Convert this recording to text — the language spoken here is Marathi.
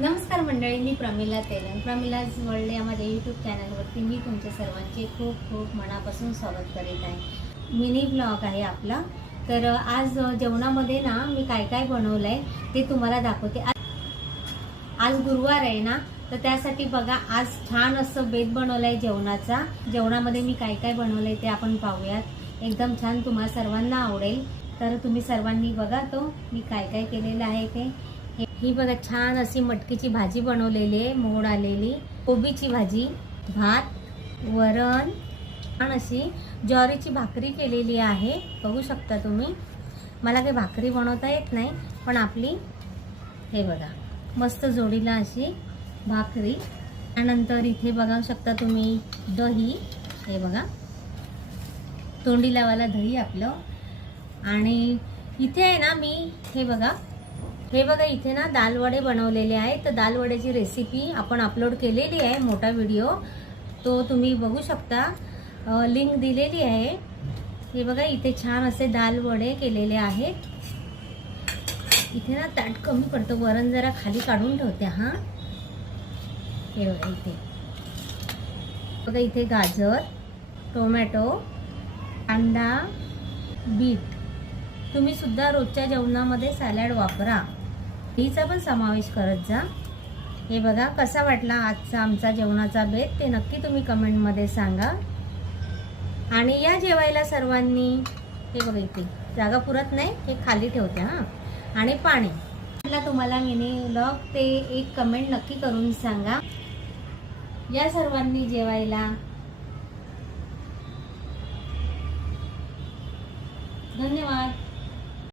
नमस्कार मंडळी, मी प्रमिला तेलंग. प्रमिलाज वर्ल्ड या माझ्या यूट्यूब चॅनलवरती मी तुमच्या सर्वांचे खूप खूप मनापासून स्वागत करीत आहे. मिनी ब्लॉग आहे आपला. तर आज जेवणामध्ये ना मी काय काय बनवलं आहे ते तुम्हाला दाखवते. आज गुरुवार आहे ना, तर त्यासाठी बघा आज छान असं बेत बनवलं आहे जेवणाचा. जेवणामध्ये मी काय काय बनवलं आहे ते आपण पाहूयात. एकदम छान, तुम्हाला सर्वांना आवडेल. तर तुम्ही सर्वांनी बघा तो मी काय काय केलेलं आहे ते. ही बघा छान अशी मटकीची भाजी बनवलेली आहे, मोड आलेली, कोबीची भाजी, भात, वरण, छान अशी ज्वारीची भाकरी केलेली आहे. बघू शकता तुम्ही. मला काही भाकरी बनवता येत नाही, पण आपली हे बघा मस्त जोडीला अशी भाकरी. त्यानंतर इथे बघा शकता तुम्ही दही, हे बघा तोंडी लावायला दही आपलं. आणि इथे आहे ना मी हे बघा इथे ना दालवडे बनवलेले आहेत. तर दालवड्याची रेसिपी आपण अपलोड केलेली आहे, मोठा व्हिडिओ, तो तुम्ही बघू शकता, लिंक दिलेली आहे. हे बघा इथे छान असे दालवडे केलेले आहेत. इथे ना ताट कमी पडतं, वरण जरा खाली काढून ठेवते. हा हे बघा इथे गाजर, टोमॅटो, कांदा, बीट. तुम्ही सुद्धा रोजच्या जेवणामध्ये सॅलड वापरा, हिचा पण समावेश करत जा. हे बघा कसा वाटला आजचा आमचा जेवणाचा बेत ते नक्की तुम्ही कमेंटमध्ये सांगा. आणि या जेवायला सर्वांनी. हे बघा इथे जागा पुरत नाही, हे खाली ठेवते. हां, आणि पाणी म्हटलं तुम्हाला मिनी व्लॉग ते एक कमेंट नक्की करून सांगा. या सर्वांनी जेवायला. धन्यवाद.